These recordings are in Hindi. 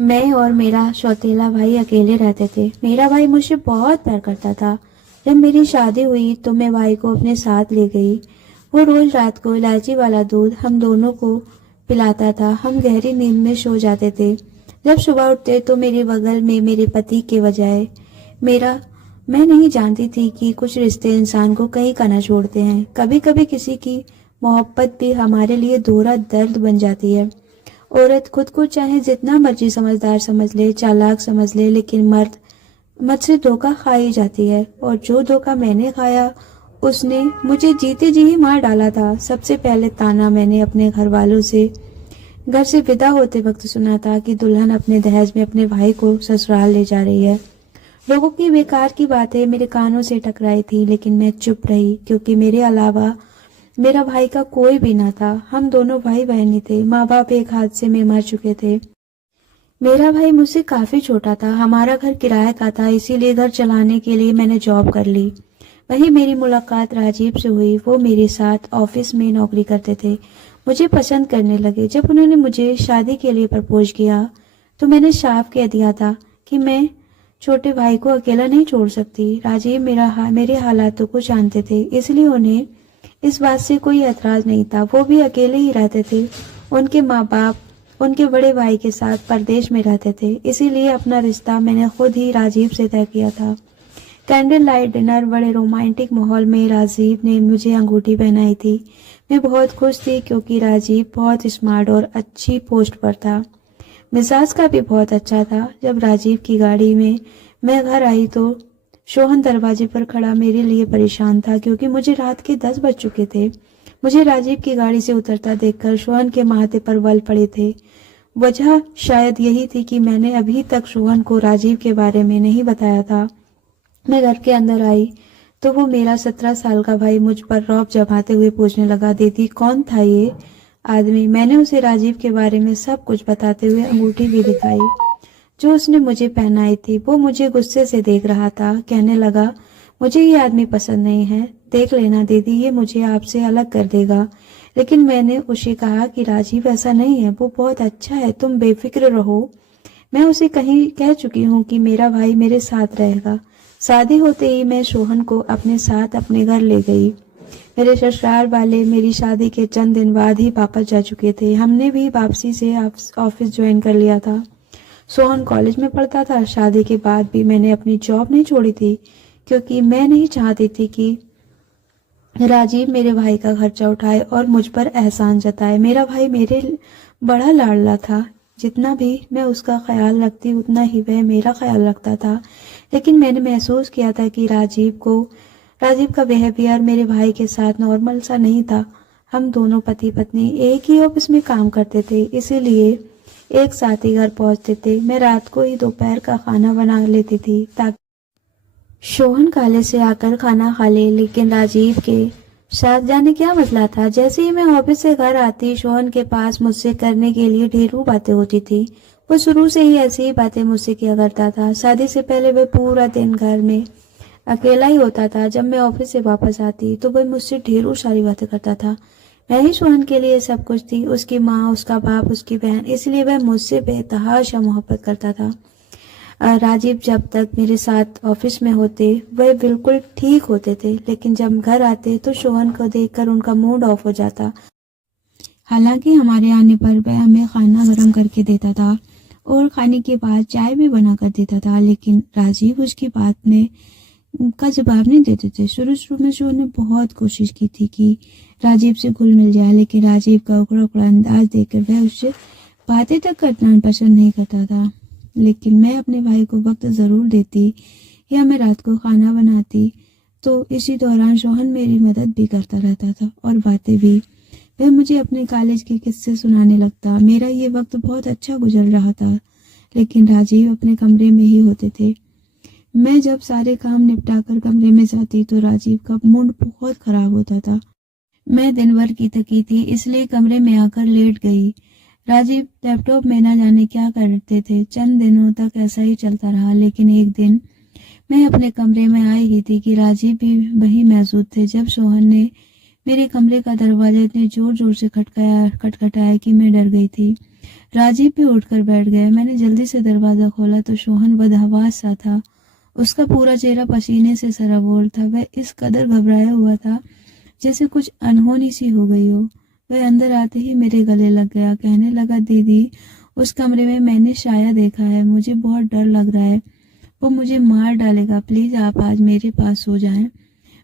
मैं और मेरा सौतेला भाई अकेले रहते थे। मेरा भाई मुझसे बहुत प्यार करता था। जब मेरी शादी हुई तो मैं भाई को अपने साथ ले गई। वो रोज रात को इलायची वाला दूध हम दोनों को पिलाता था। हम गहरी नींद में सो जाते थे। जब सुबह उठते तो मेरे बगल में मेरे पति के बजाय मेरा मैं नहीं जानती थी कि कुछ रिश्ते इंसान को कहीं का न छोड़ते हैं। कभी कभी किसी की मोहब्बत भी हमारे लिए दोहरा दर्द बन जाती है। औरत खुद को चाहे जितना मर्जी समझदार समझ ले, चालाक समझ ले, लेकिन मर्द मुझसे धोखा खा ही जाती है। और जो धोखा मैंने खाया उसने मुझे जीते जी ही मार डाला था। सबसे पहले ताना मैंने अपने घर वालों से घर से विदा होते वक्त सुना था कि दुल्हन अपने दहेज में अपने भाई को ससुराल ले जा रही है। लोगों की बेकार की बातें मेरे कानों से टकराई थी, लेकिन मैं चुप रही क्योंकि मेरे अलावा मेरा भाई का कोई भी ना था। हम दोनों भाई बहन ही थे। माँ बाप एक हादसे में मर चुके थे। मेरा भाई मुझसे काफी छोटा था। हमारा घर किराए का था, इसीलिए घर चलाने के लिए मैंने जॉब कर ली। वहीं मेरी मुलाकात राजीव से हुई। वो मेरे साथ ऑफिस में नौकरी करते थे। मुझे पसंद करने लगे। जब उन्होंने मुझे शादी के लिए प्रपोज किया तो मैंने साफ कह दिया था कि मैं छोटे भाई को अकेला नहीं छोड़ सकती। राजीव मेरे हालातों को जानते थे, इसलिए उन्हें इस बात से कोई एतराज नहीं था। वो भी अकेले ही रहते थे। उनके माँ बाप उनके बड़े भाई के साथ परदेश में रहते थे, इसीलिए अपना रिश्ता मैंने खुद ही राजीव से तय किया था। कैंडल लाइट डिनर बड़े रोमांटिक माहौल में राजीव ने मुझे अंगूठी पहनाई थी। मैं बहुत खुश थी क्योंकि राजीव बहुत स्मार्ट और अच्छी पोस्ट पर था। मिजाज का भी बहुत अच्छा था। जब राजीव की गाड़ी में मैं घर आई तो सोहन दरवाजे पर खड़ा मेरे लिए परेशान था क्योंकि मुझे रात के 10 बज चुके थे। मुझे राजीव की गाड़ी से उतरता देखकर सोहन के माथे पर बल पड़े थे। वजह शायद यही थी कि मैंने अभी तक सोहन को राजीव के बारे में नहीं बताया था। मैं घर के अंदर आई तो वो मेरा 17 साल का भाई मुझ पर रौब जमाते हुए पूछने लगा, दीदी कौन था ये आदमी? मैंने उसे राजीव के बारे में सब कुछ बताते हुए अंगूठी भी दिखाई जो उसने मुझे पहनाई थी। वो मुझे गुस्से से देख रहा था। कहने लगा, मुझे ये आदमी पसंद नहीं है, देख लेना दीदी, ये मुझे आपसे अलग कर देगा। लेकिन मैंने उसे कहा कि राजीव ऐसा नहीं है, वो बहुत अच्छा है, तुम बेफिक्र रहो। मैं उसे कहीं कह चुकी हूँ कि मेरा भाई मेरे साथ रहेगा। शादी होते ही मैं सोहन को अपने साथ अपने घर ले गई। मेरे ससुराल वाले मेरी शादी के चंद दिन बाद ही वापस जा चुके थे। हमने भी वापसी से ऑफिस ज्वाइन कर लिया था। सोहन कॉलेज में पढ़ता था। शादी के बाद भी मैंने अपनी जॉब नहीं छोड़ी थी क्योंकि मैं नहीं चाहती थी कि राजीव मेरे भाई का खर्चा उठाए और मुझ पर एहसान जताए। मेरा भाई मेरे बड़ा लाडला था। जितना भी मैं उसका ख्याल रखती उतना ही वह मेरा ख्याल रखता था। लेकिन मैंने महसूस किया था कि राजीव का बिहेवियर मेरे भाई के साथ नॉर्मल सा नहीं था। हम दोनों पति पत्नी एक ही ऑफिस में काम करते थे, इसीलिए एक साथ ही घर पहुंचते थे। मैं रात को ही दोपहर का खाना बना लेती थी ताकि सोहन कॉलेज से आकर खाना खा ले। लेकिन राजीव के साथ जाने क्या मसला था। जैसे ही मैं ऑफिस से घर आती सोहन के पास मुझसे करने के लिए ढेरों बातें होती थी। वो शुरू से ही ऐसी ही बातें मुझसे किया करता था। शादी से पहले वह पूरा दिन घर में अकेला ही होता था। जब मैं ऑफिस से वापस आती तो वह मुझसे ढेरों सारी बातें करता था। मैं ही सोहन के लिए सब कुछ थी, उसकी माँ, उसका बाप, उसकी बहन, इसलिए वह मुझसे बेतहाशा मोहब्बत करता था। राजीव जब तक मेरे साथ ऑफिस में होते वह बिल्कुल ठीक होते थे, लेकिन जब घर आते तो सोहन को देखकर उनका मूड ऑफ हो जाता। हालांकि हमारे आने पर वह हमें खाना गर्म करके देता था और खाने के बाद चाय भी बना कर देता था, लेकिन राजीव उसकी बात में का जवाब नहीं देते थे। शुरू शुरू में सोहन ने बहुत कोशिश की थी कि राजीव से घुल मिल जाए, लेकिन राजीव का उखड़ा उखड़ा अंदाज देखकर वह उससे बातें तक करना पसंद नहीं करता था। लेकिन मैं अपने भाई को वक्त जरूर देती या मैं रात को खाना बनाती तो इसी दौरान सोहन मेरी मदद भी करता रहता था और बातें भी। वह मुझे अपने कॉलेज के किस्से सुनाने लगता। मेरा ये वक्त बहुत अच्छा गुजर रहा था, लेकिन राजीव अपने कमरे में ही होते थे। मैं जब सारे काम निपटा कर कमरे में जाती तो राजीव का मूड बहुत खराब होता था। मैं दिन भर की थकी थी, इसलिए कमरे में आकर लेट गई। राजीव लैपटॉप में ना जाने क्या करते थे। चंद दिनों तक ऐसा ही चलता रहा, लेकिन एक दिन मैं अपने कमरे में आई ही थी कि राजीव भी वहीं मौजूद थे। जब सोहन ने मेरे कमरे का दरवाजा इतने जोर जोर से खटखटाया कि मैं डर गई थी। राजीव भी उठकर बैठ गया। मैंने जल्दी से दरवाज़ा खोला तो सोहन बदहवास सा था। उसका पूरा चेहरा पसीने से सराबोर था। वह इस कदर घबराया हुआ था जैसे कुछ अनहोनी सी हो गई हो। वह अंदर आते ही मेरे गले लग गया। कहने लगा, दीदी, उस कमरे में मैंने साया देखा है। मुझे बहुत डर लग रहा है। वो मुझे मार डालेगा। प्लीज़ आप आज मेरे पास सो जाएं।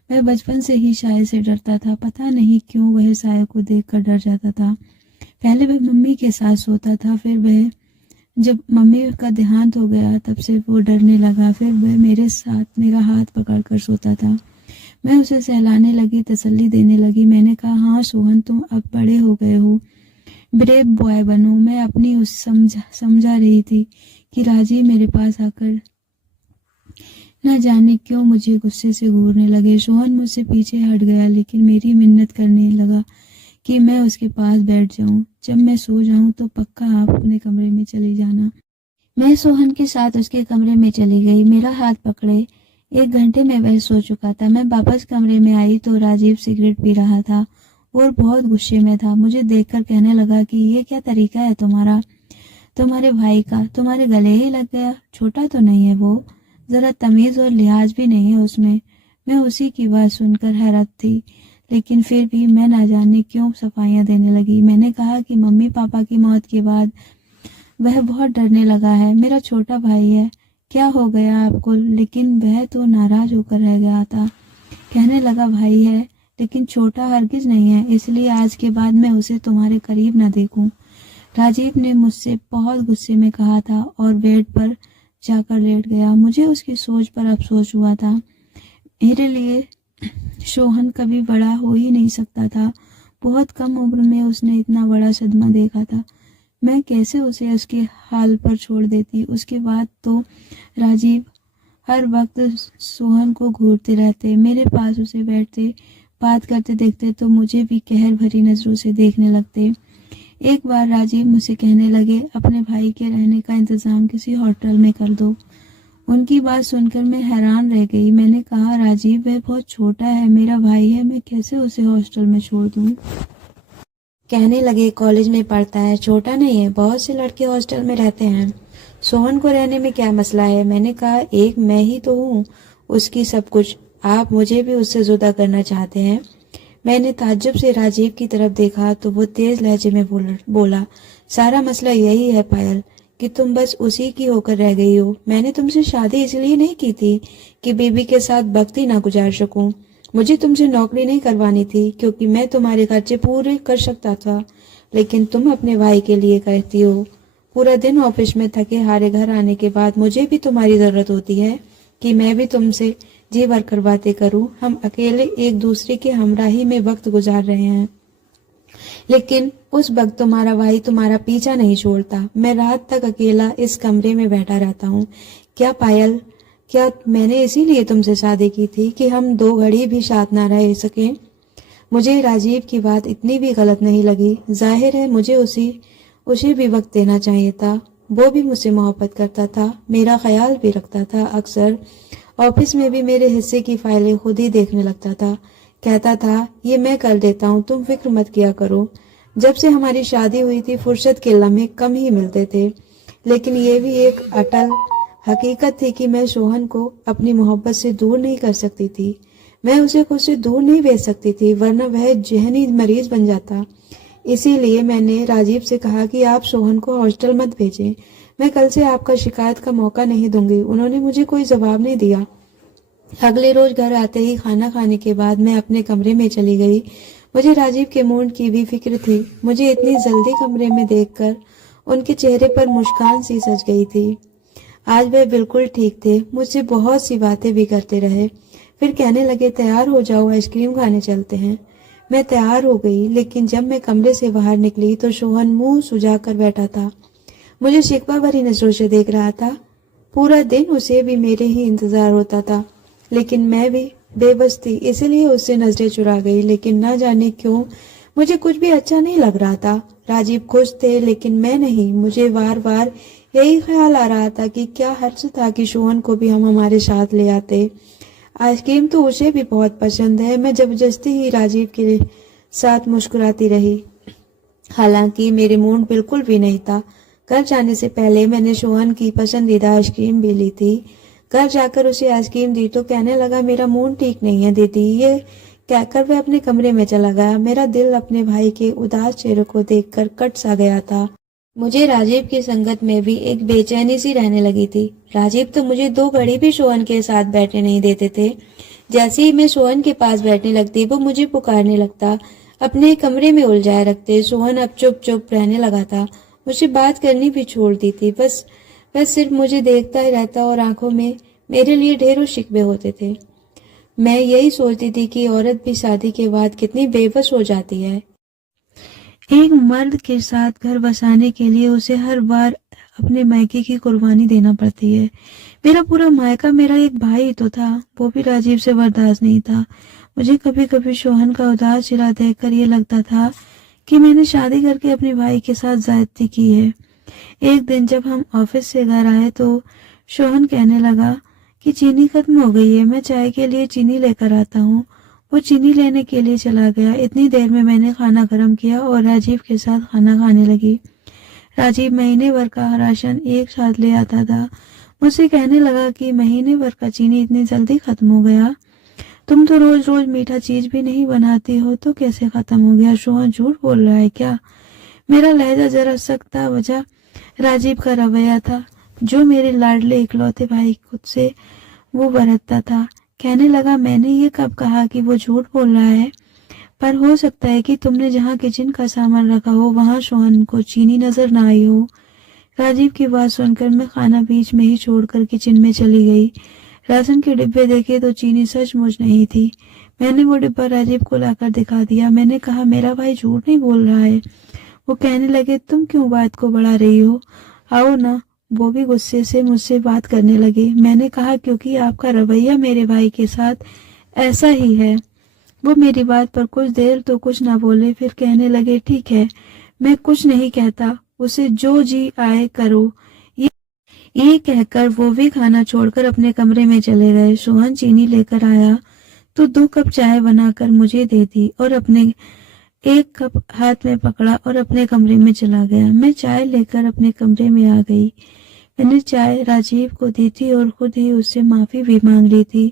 वह बचपन से ही साये से डरता था। पता नहीं क्यों वह साये को देखकर डर जाता था। पहले वह मम्मी के साथ सोता था, फिर वह जब मम्मी का देहांत हो गया तब से वो डरने लगा। फिर वह मेरे साथ मेरा हाथ पकड़कर सोता था। मैं उसे सहलाने लगी, तसल्ली देने लगी। मैंने कहा, हाँ सोहन, तुम अब बड़े हो गए हो, ब्रेव बॉय बनो। मैं अपनी उस समझा रही थी कि राजीव मेरे पास आकर न जाने क्यों मुझे गुस्से से घूरने लगे। सोहन मुझसे पीछे हट गया, लेकिन मेरी मिन्नत करने लगा कि मैं उसके पास बैठ जाऊं। जब मैं सो जाऊं तो पक्का आप अपने कमरे में चली जाना। मैं सोहन के साथ उसके कमरे में चली गई। मेरा हाथ पकड़े 1 घंटे में वह सो चुका था। मैं वापस कमरे में आई तो राजीव सिगरेट पी रहा था और बहुत गुस्से में था। मुझे देखकर कहने लगा कि ये क्या तरीका है तुम्हारा, तुम्हारे भाई का, तुम्हारे गले ही लग गया। छोटा तो नहीं है वो, जरा तमीज और लिहाज भी नहीं है उसमें। मैं उसी की बात सुनकर हैरत थी, लेकिन फिर भी मैं ना जाने क्यों सफाइयाँ देने लगी। मैंने कहा कि मम्मी पापा की मौत के बाद वह बहुत डरने लगा है। मेरा छोटा भाई है, क्या हो गया आपको? लेकिन वह तो नाराज होकर रह गया था। कहने लगा, भाई है लेकिन छोटा हरगिज नहीं है, इसलिए आज के बाद मैं उसे तुम्हारे करीब न देखूं। राजीव ने मुझसे बहुत गुस्से में कहा था और बेड पर जाकर लेट गया। मुझे उसकी सोच पर अफसोस हुआ था। मेरे लिए सोहन कभी बड़ा हो ही नहीं सकता था। बहुत कम उम्र में उसने इतना बड़ा सदमा देखा था। मैं कैसे उसे उसके हाल पर छोड़ देती। उसके बाद तो राजीव हर वक्त सोहन को घूरते रहते, मेरे पास उसे बैठते बात करते देखते तो मुझे भी कहर भरी नजरों से देखने लगते। एक बार राजीव मुझसे कहने लगे, अपने भाई के रहने का इंतजाम किसी होटल में कर दो। उनकी बात सुनकर मैं हैरान रह गई। मैंने कहा, राजीव, वह बहुत छोटा है, मेरा भाई है, मैं कैसे उसे हॉस्टल में छोड़ दूं? कहने लगे, कॉलेज में पढ़ता है, छोटा नहीं है, बहुत से लड़के हॉस्टल में रहते हैं। सोहन को रहने में क्या मसला है? मैंने कहा, एक मैं ही तो हूँ उसकी सब कुछ, आप मुझे भी उससे जुदा करना चाहते हैं? मैंने ताज्जुब से राजीव की तरफ देखा तो वो तेज लहजे में बोला, सारा मसला यही है पायल कि तुम बस उसी की होकर रह गई हो। मैंने तुमसे शादी इसलिए नहीं की थी कि बीबी के साथ वक्त ही ना गुजार सकूं। मुझे तुमसे नौकरी नहीं करवानी थी क्योंकि मैं तुम्हारे खर्चे पूरे कर सकता था, लेकिन तुम अपने भाई के लिए करती हो। पूरा दिन ऑफिस में थके हारे घर आने के बाद मुझे भी तुम्हारी जरूरत होती है कि मैं भी तुमसे जी भर कर बातें करूं। हम अकेले एक दूसरे के हमराही में वक्त गुजार रहे हैं, लेकिन उस वक्त तुम्हारा भाई तुम्हारा पीछा नहीं छोड़ता। मैं रात तक अकेला इस कमरे में बैठा रहता हूँ। क्या पायल, क्या मैंने इसीलिए तुमसे शादी की थी कि हम 2 घड़ी भी साथ ना रह सकें? मुझे राजीव की बात इतनी भी गलत नहीं लगी। जाहिर है मुझे उसे भी वक्त देना चाहिए था। वो भी मुझसे मोहब्बत करता था, मेरा ख्याल भी रखता था। अक्सर ऑफिस में भी मेरे हिस्से की फाइलें खुद ही देखने लगता था। कहता था, ये मैं कर देता हूँ, तुम फिक्र मत किया करो। जब से हमारी शादी हुई थी फुर्सत के लम्हे कम ही मिलते थे, लेकिन ये भी एक अटल हकीकत थी कि मैं सोहन को अपनी मोहब्बत से दूर नहीं कर सकती थी। मैं उसे खुद से दूर नहीं भेज सकती थी, वरना वह जहनी मरीज बन जाता। इसीलिए मैंने राजीव से कहा कि आप सोहन को हॉस्टल मत भेजें, मैं कल से आपका शिकायत का मौका नहीं दूंगी। उन्होंने मुझे कोई जवाब नहीं दिया। अगले रोज घर आते ही खाना खाने के बाद मैं अपने कमरे में चली गई। मुझे राजीव के मूड की भी फिक्र थी। मुझे इतनी जल्दी कमरे में देखकर उनके चेहरे पर मुस्कान सी सज गई थी। आज वह बिल्कुल ठीक थे, मुझसे बहुत सी बातें भी करते रहे। फिर कहने लगे, तैयार हो जाओ, आइसक्रीम खाने चलते हैं। मैं तैयार हो गई, लेकिन जब मैं कमरे से बाहर निकली तो सोहन मुंह सुजाकर बैठा था। मुझे शिकवा भरी नजरों से देख रहा था। पूरा दिन उसे भी मेरे ही इंतजार होता था, लेकिन मैं भी बेबस थी, इसलिए उससे नजरें चुरा गई। लेकिन ना जाने क्यों मुझे कुछ भी अच्छा नहीं लग रहा था। राजीव खुश थे, लेकिन मैं नहीं। मुझे बार बार यही ख्याल आ रहा था कि क्या हर्ज था कि सोहन को भी हम हमारे साथ ले आते। आइसक्रीम तो उसे भी बहुत पसंद है। मैं जबरदस्ती ही राजीव के साथ मुस्कुराती रही। हालांकि मेरे मूड बिल्कुल भी नहीं था। घर जाने से पहले मैंने सोहन की पसंदीदा आइसक्रीम भी ली थी। घर जाकर उसे आइसक्रीम दी तो कहने लगा, मेरा मूड ठीक नहीं है दीदी। ये कहकर वह अपने कमरे में चला गया। मेरा दिल अपने भाई के उदास चेहरे को देखकर कट सा गया था। मुझे राजीव की संगत में भी एक बेचैनी सी रहने लगी थी। राजीव तो मुझे 2 घड़ी भी सोहन के साथ बैठने नहीं देते थे। जैसे ही मैं सोहन के पास बैठने लगती वो मुझे पुकारने लगता, अपने कमरे में उलझाए रखते। सोहन अब चुप चुप रहने लगा था, मुझसे बात करनी भी छोड़ दी थी। बस सिर्फ मुझे देखता ही रहता और आंखों में मेरे लिए ढेरों शिकवे होते थे। मैं यही सोचती थी कि औरत भी शादी के बाद कितनी बेबस हो जाती है। एक मर्द के साथ घर बसाने के लिए उसे हर बार अपने मायके की कुर्बानी देना पड़ती है। मेरा पूरा मायका मेरा एक भाई तो था, वो भी राजीव से बर्दाश्त नहीं था। मुझे कभी कभी सोहन का उदास चेहरा देखकर ये लगता था कि मैंने शादी करके अपने भाई के साथ ज्यादती की है। एक दिन जब हम ऑफिस से घर आए तो सोहन कहने लगा कि चीनी खत्म हो गई है, मैं चाय के लिए चीनी लेकर आता हूँ। वो चीनी लेने के लिए चला गया। इतनी देर में मैंने खाना गर्म किया और राजीव के साथ खाना खाने लगी। राजीव महीने भर का राशन एक साथ ले आता था। मुझसे कहने लगा कि महीने भर का चीनी इतनी जल्दी खत्म हो गया। तुम तो रोज रोज मीठा चीज भी नहीं बनाती हो, तो कैसे खत्म हो गया? सोहन झूठ बोल रहा है क्या? मेरा लहजा जरा सख्त था। वजह राजीव का रवैया था, जो मेरे लाडले इकलौते भाई खुद से वो बरतता था। कहने लगा, मैंने ये कब कहा कि वो झूठ बोल रहा है? पर हो सकता है कि तुमने जहाँ किचन का सामान रखा हो वहां सोहन को चीनी नजर न आई हो। राजीव की बात सुनकर मैं खाना बीच में ही छोड़कर किचन में चली गई। राशन के डिब्बे देखे तो चीनी सचमुच नहीं थी। मैंने वो डिब्बा राजीव को लाकर दिखा दिया। मैंने कहा, मेरा भाई झूठ नहीं बोल रहा है। वो कहने लगे, तुम क्यों बात को बढ़ा रही हो, आओ ना। वो भी गुस्से से मुझसे बात करने लगे। मैंने कहा, क्योंकि आपका रवैया मेरे भाई के साथ ऐसा ही है। वो मेरी बात पर कुछ देर तो कुछ ना बोले, फिर कहने लगे, ठीक है, मैं कुछ नहीं कहता, उसे जो जी आए करो। ये कहकर वो भी खाना छोड़कर अपने कमरे में चले गए। सोहन चीनी लेकर आया तो 2 कप चाय बनाकर मुझे दे दी और अपने एक कप हाथ में पकड़ा और अपने कमरे में चला गया। मैं चाय लेकर अपने कमरे में आ गई। मैंने चाय राजीव को दी थी और खुद ही उससे माफी भी मांग ली थी,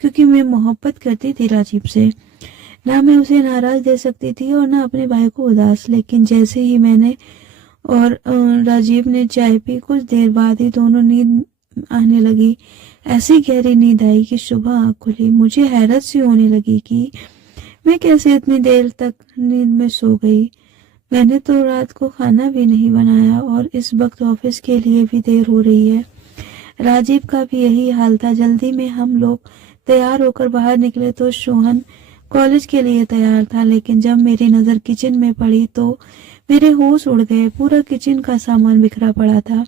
क्योंकि मैं मोहब्बत करती थी राजीव से। ना मैं उसे नाराज दे सकती थी और ना अपने भाई को उदास। लेकिन जैसे ही मैंने और राजीव ने चाय पी, कुछ देर बाद ही दोनों नींद आने लगी। ऐसी गहरी नींद आई कि सुबह आँख खुली। मुझे हैरत सी होने लगी कि मैं कैसे इतनी देर तक नींद में सो गई। मैंने तो रात को खाना भी नहीं बनाया और इस वक्त ऑफिस के लिए भी देर हो रही है। राजीव का भी यही हाल था। जल्दी में हम लोग तैयार होकर बाहर निकले तो सोहन कॉलेज के लिए तैयार था। लेकिन जब मेरी नजर किचन में पड़ी तो मेरे होश उड़ गए। पूरा किचन का सामान बिखरा पड़ा था।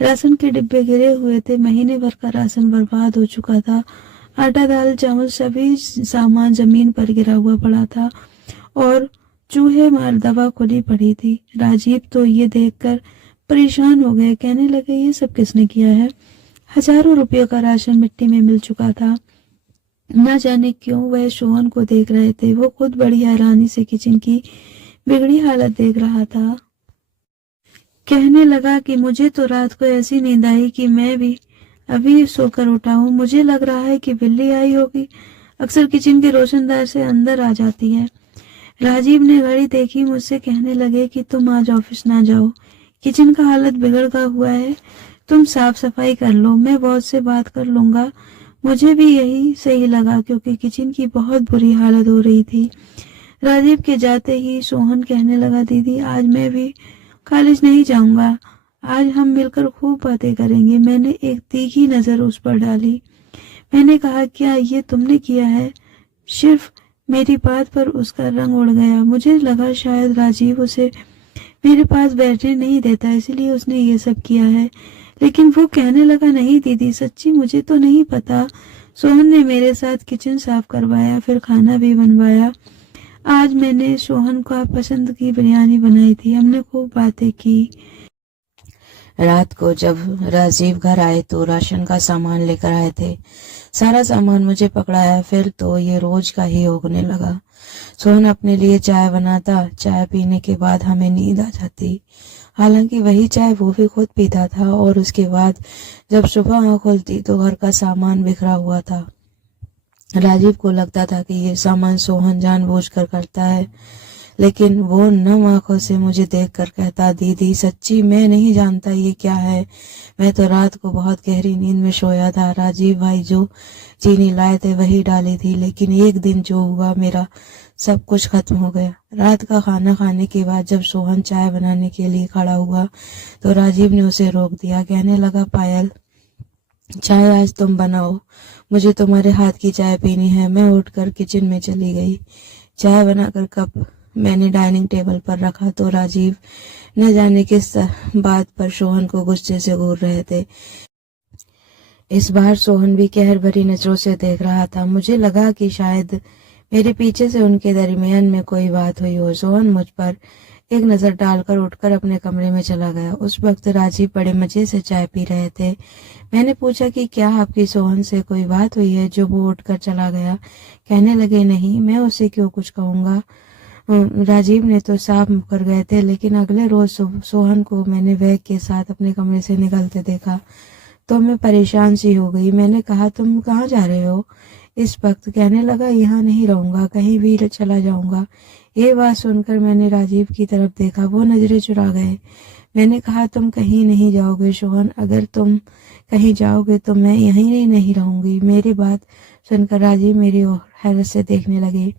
राशन के डिब्बे गिरे हुए थे। महीने भर का राशन बर्बाद हो चुका था। आटा, दाल, चावल, सभी सामान जमीन पर गिरा हुआ पड़ा था और चूहे मार दवा खुली पड़ी थी। राजीव तो ये देखकर परेशान हो गए। कहने लगे, ये सब किसने किया है? हजारों रुपयों का राशन मिट्टी में मिल चुका था। न जाने क्यों वह सोहन को देख रहे थे। वो खुद बड़ी हैरानी से किचन की बिगड़ी हालत देख रहा था। कहने लगा कि मुझे तो रात को ऐसी नींद आई कि मैं भी अभी सोकर उठा हूँ। मुझे लग रहा है कि बिल्ली आई होगी। अक्सर किचन के रोशनदार से अंदर आ जाती है। राजीव ने घड़ी देखी। मुझसे कहने लगे कि तुम आज ऑफिस ना जाओ, किचन का हालत बिगड़ का हुआ है, तुम साफ सफाई कर लो, मैं बॉस से बात कर लूंगा। मुझे भी यही सही लगा, क्योंकि किचन की बहुत बुरी हालत हो रही थी। राजीव के जाते ही सोहन कहने लगा, दीदी आज मैं भी कॉलेज नहीं जाऊंगा, आज हम मिलकर खूब बातें करेंगे। मैंने एक तीखी नजर उस पर डाली। मैंने कहा, क्या ये तुमने किया है? सिर्फ मेरी बात पर उसका रंग उड़ गया। मुझे लगा शायद राजीव उसे मेरे पास बैठने नहीं देता, इसलिए उसने ये सब किया है। लेकिन वो कहने लगा, नहीं दीदी, सच्ची मुझे तो नहीं पता। सोहन ने मेरे साथ किचन साफ करवाया, फिर खाना भी बनवाया। आज मैंने सोहन का पसंद की बिरयानी बनाई थी। हमने खूब बातें की। रात को जब राजीव घर आए तो राशन का सामान लेकर आए थे। सारा सामान मुझे पकड़ाया, फिर तो ये रोज का ही होने लगा। सोहन अपने लिए चाय बनाता, चाय पीने के बाद हमें नींद आ जाती। हालांकि वही चाय वो भी खुद पीता था, और उसके बाद जब सुबह आँख खुलती तो घर का सामान बिखरा हुआ था। राजीव को लगता था कि ये सामान सोहन जानबूझकर करता है, लेकिन वो नम आंखों से मुझे देखकर कहता, दीदी सच्ची मैं नहीं जानता ये क्या है। मैं तो रात को बहुत गहरी नींद में सोया था। राजीव भाई जो चीनी लाए थे वही डाली थी, लेकिन एक दिन जो हुआ मेरा सब कुछ खत्म हो गया। रात का खाना खाने के बाद जब सोहन चाय बनाने के लिए खड़ा हुआ तो राजीव ने उसे रोक दिया। कहने लगा, पायल चाय आज तुम बनाओ, मुझे तुम्हारे हाथ की चाय पीनी है। मैं उठकर किचन में चली गई। चाय बनाकर कप मैंने डाइनिंग टेबल पर रखा तो राजीव न जाने किस बात पर सोहन को गुस्से से घूर रहे थे। इस बार सोहन भी कहर भरी नजरों से देख रहा था। मुझे लगा कि शायद मेरे पीछे से उनके दरमियान में कोई बात हुई हो। सोहन मुझ पर एक नजर डालकर उठकर अपने कमरे में चला गया। उस वक्त राजीव बड़े मजे से चाय पी रहे थे। मैंने पूछा कि क्या आपकी सोहन से कोई बात हुई है जो वो उठकर चला गया। कहने लगे, नहीं, मैं उसे क्यों कुछ कहूँगा। राजीव ने तो साफ मुकर गए थे, लेकिन अगले रोज सोहन को मैंने बैग के साथ अपने कमरे से निकलते देखा तो मैं परेशान सी हो गई। मैंने कहा, तुम कहाँ जा रहे हो इस वक्त। कहने लगा, यहाँ नहीं रहूंगा, कहीं भी चला जाऊंगा। ये बात सुनकर मैंने राजीव की तरफ देखा। वो नजरें चुरा गए। मैंने कहा, तुम कहीं नहीं जाओगे सोहन, अगर तुम कहीं जाओगे तो मैं यहीं नहीं रहूंगी। मेरी बात सुनकर राजीव मेरी ओर हैरत से देखने लगे।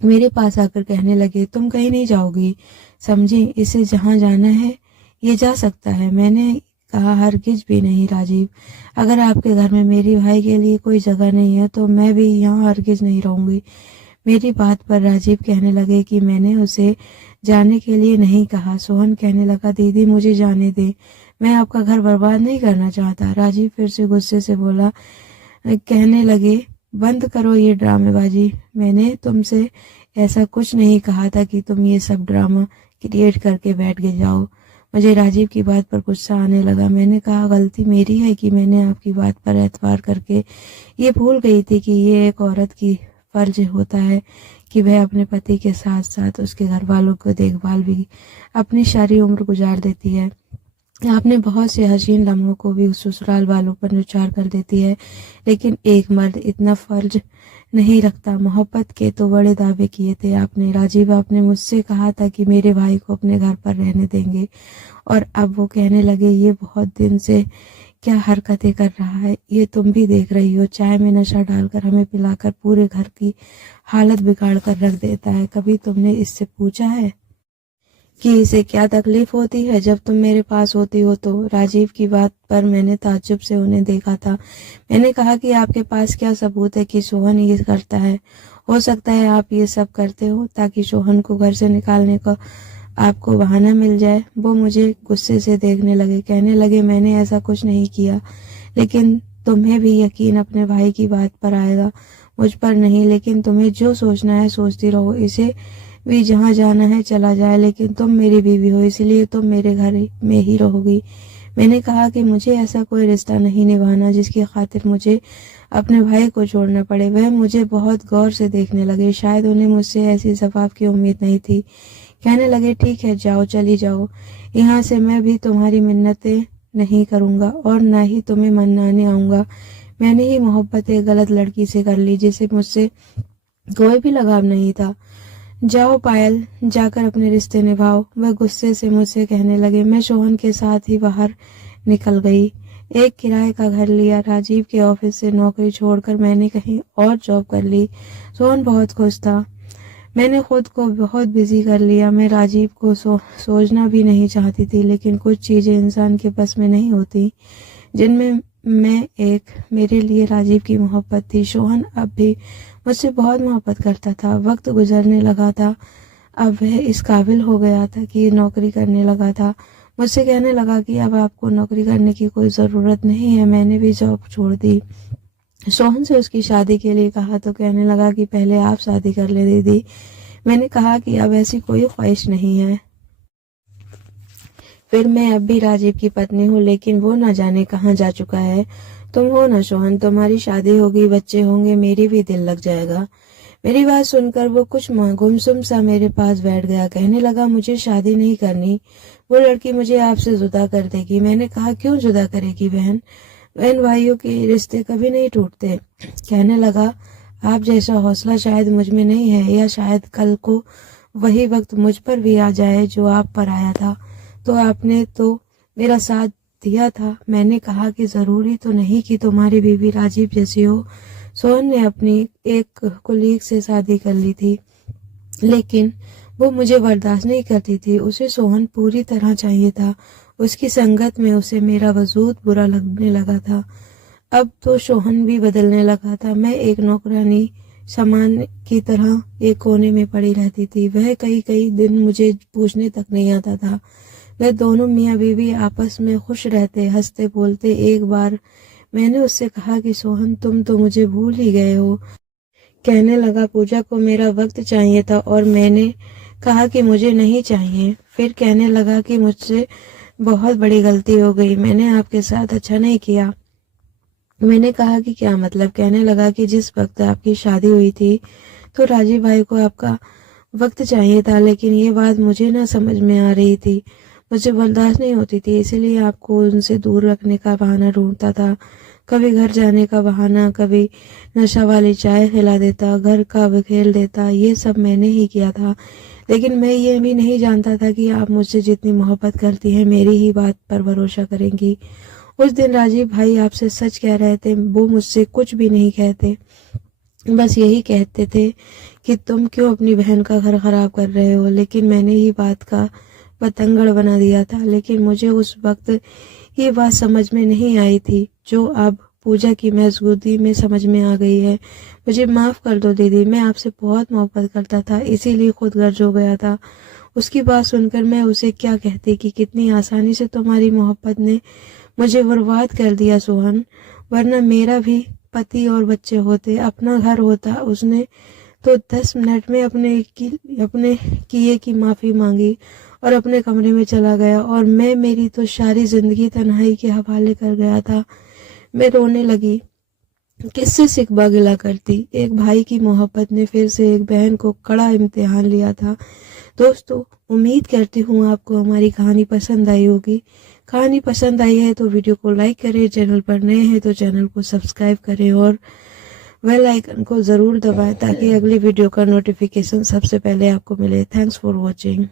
मेरे पास आकर कहने लगे, तुम कहीं नहीं जाओगी, समझी, इसे जहाँ जाना है ये जा सकता है। मैंने कहा, हरगिज भी नहीं राजीव, अगर आपके घर में मेरी भाई के लिए कोई जगह नहीं है तो मैं भी यहाँ हरगिज नहीं रहूंगी। मेरी बात पर राजीव कहने लगे कि मैंने उसे जाने के लिए नहीं कहा। सोहन कहने लगा, दीदी मुझे जाने दे, मैं आपका घर बर्बाद नहीं करना चाहता। राजीव फिर से गुस्से से बोला, कहने लगे, बंद करो ये ड्रामेबाजी, मैंने तुमसे ऐसा कुछ नहीं कहा था कि तुम ये सब ड्रामा क्रिएट करके बैठ गए जाओ। मुझे राजीव की बात पर गुस्सा आने लगा। मैंने कहा, गलती मेरी है कि मैंने आपकी बात पर एतबार करके ये भूल गई थी कि ये एक औरत की फर्ज होता है कि वह अपने पति के साथ साथ उसके घर वालों को देखभाल भी अपनी सारी उम्र गुजार देती है। आपने बहुत से हसीन लम्हों को भी उस ससुराल वालों पर नुचार कर देती है, लेकिन एक मर्द इतना फर्ज नहीं रखता। मोहब्बत के तो बड़े दावे किए थे आपने। राजीव, आपने मुझसे कहा था कि मेरे भाई को अपने घर पर रहने देंगे, और अब वो कहने लगे ये बहुत दिन से क्या हरकतें कर रहा है, ये तुम भी देख रही हो। चाय में नशा डालकर हमें पिलाकर पूरे घर की हालत बिगाड़ कर रख देता है। कभी तुमने इससे पूछा है कि इसे क्या तकलीफ होती है जब तुम मेरे पास होती हो। तो राजीव की बात पर मैंने ताज्जुब से उन्हें देखा था। मैंने कहा कि आपके पास क्या सबूत है कि सोहन ये करता है। हो सकता है आप ये सब करते हो ताकि सोहन को घर से निकालने का आपको बहाना मिल जाए। वो मुझे गुस्से से देखने लगे। कहने लगे, मैंने ऐसा कुछ नहीं किया, लेकिन तुम्हें भी यकीन अपने भाई की बात पर आएगा, मुझ पर नहीं। लेकिन तुम्हें जो सोचना है सोचती रहो, इसे भी जहाँ जाना है चला जाए, लेकिन तुम मेरी बीवी हो, इसलिए तुम मेरे घर में ही रहोगी। मैंने कहा कि मुझे ऐसा कोई रिश्ता नहीं निभाना जिसकी खातिर मुझे अपने भाई को छोड़ना पड़े। वह मुझे बहुत गौर से देखने लगे। शायद उन्हें मुझसे ऐसी जवाब की उम्मीद नहीं थी। कहने लगे, ठीक है, जाओ, चली जाओ यहाँ से। मैं भी तुम्हारी मिन्नतें नहीं करूँगा और ना ही तुम्हें मनाने आऊँगा। मैंने ही मोहब्बत एक गलत लड़की से कर ली जिसे मुझसे कोई भी लगाव नहीं था। जाओ पायल, जाकर अपने रिश्ते निभाओ। वह गुस्से से मुझसे कहने लगे। मैं सोहन के साथ ही बाहर निकल गई। एक किराए का घर लिया। राजीव के ऑफिस से नौकरी छोड़कर मैंने कहीं और जॉब कर ली। सोहन बहुत खुश था। मैंने खुद को बहुत बिजी कर लिया। मैं राजीव को सोचना भी नहीं चाहती थी, लेकिन कुछ चीजें इंसान के बस में नहीं होती, जिनमें मैं एक मेरे लिए राजीव की मोहब्बत थी। सोहन अब भी मुझसे बहुत मोहब्बत करता था। वक्त गुजरने लगा था। अब वह इस काबिल हो गया था कि नौकरी करने लगा था। मुझसे कहने लगा कि अब आपको नौकरी करने की कोई ज़रूरत नहीं है। मैंने भी जॉब छोड़ दी। सोहन से उसकी शादी के लिए कहा तो कहने लगा कि पहले आप शादी कर ले दीदी। मैंने कहा कि अब ऐसी कोई ख्वाहिश नहीं है। फिर मैं अब भी राजीव की पत्नी हूँ, लेकिन वो ना जाने कहाँ जा चुका है। तुम हो ना सोहन, तुम्हारी शादी होगी, बच्चे होंगे, मेरी भी दिल लग जाएगा। मेरी बात सुनकर वो कुछ गुमसुम सा मेरे पास बैठ गया। कहने लगा, मुझे शादी नहीं करनी, वो लड़की मुझे आपसे जुदा कर देगी। मैंने कहा, क्यों जुदा करेगी बहन? बहन भाइयों के रिश्ते कभी नहीं टूटते। कहने लगा, आप जैसा हौसला शायद मुझ में नहीं है, या शायद कल को वही वक्त मुझ पर भी आ जाए जो आप पर आया था। तो आपने तो मेरा साथ दिया था। मैंने कहा कि जरूरी तो नहीं कि तुम्हारी बीवी राजीव जैसी हो। सोहन ने अपनी एक कुलीग से शादी कर ली थी, लेकिन वो मुझे बर्दाश्त नहीं करती थी। उसे सोहन पूरी तरह चाहिए था। उसकी संगत में उसे मेरा वजूद बुरा लगने लगा था। अब तो सोहन भी बदलने लगा था। मैं एक नौकरानी सामान की तरह एक कोने में पड़ी रहती थी। वह कई कई दिन मुझे पूछने तक नहीं आता था। वह दोनों मियाँ बीवी आपस में खुश रहते, हंसते बोलते। एक बार मैंने उससे कहा कि सोहन, तुम तो मुझे भूल ही गए हो। कहने लगा, पूजा को मेरा वक्त चाहिए था, और मैंने कहा कि मुझे नहीं चाहिए। फिर कहने लगा कि मुझसे बहुत बड़ी गलती हो गई, मैंने आपके साथ अच्छा नहीं किया। मैंने कहा कि क्या मतलब? कहने लगा कि जिस वक्त आपकी शादी हुई थी तो राजीव भाई को आपका वक्त चाहिए था, लेकिन ये बात मुझे ना समझ में आ रही थी। मुझे बर्दाश्त नहीं होती थी, इसीलिए आपको उनसे दूर रखने का बहाना ढूंढता था। कभी घर जाने का बहाना, कभी नशा वाली चाय खिला देता, घर का बखेल देता। ये सब मैंने ही किया था, लेकिन मैं ये भी नहीं जानता था कि आप मुझसे जितनी मोहब्बत करती हैं, मेरी ही बात पर भरोसा करेंगी। उस दिन राजीव भाई आपसे सच कह रहे थे। वो मुझसे कुछ भी नहीं कहते, बस यही कहते थे कि तुम क्यों अपनी बहन का घर खराब कर रहे हो। लेकिन मैंने ही बात का बतंगड़ बना दिया था। लेकिन मुझे उस वक्त ये बात समझ में नहीं आई थी, जो अब पूजा की मौजूदगी में समझ में आ गई है। मुझे माफ कर दो दीदी, मैं आपसे बहुत मोहब्बत करता था, इसीलिए खुद गर्ज हो गया था। उसकी बात सुनकर मैं उसे क्या कहती कि कितनी आसानी से तुम्हारी मोहब्बत ने मुझे बर्बाद कर दिया सोहन। वरना मेरा भी पति और बच्चे होते, अपना घर होता। उसने तो 10 मिनट में अपने किए की माफी मांगी और अपने कमरे में चला गया, और मेरी तो सारी जिंदगी तन्हाई के हवाले कर गया था। मैं रोने लगी। किससे सिकवा गिला करती? एक भाई की मोहब्बत ने फिर से एक बहन को कड़ा इम्तिहान लिया था। दोस्तों, उम्मीद करती हूँ आपको हमारी कहानी पसंद आई होगी। कहानी पसंद आई है तो वीडियो को लाइक करें, चैनल पर नए हैं तो चैनल को सब्सक्राइब करें और बेल आइकन को ज़रूर दबाएं ताकि अगली वीडियो का नोटिफिकेशन सबसे पहले आपको मिले। Thanks for watching.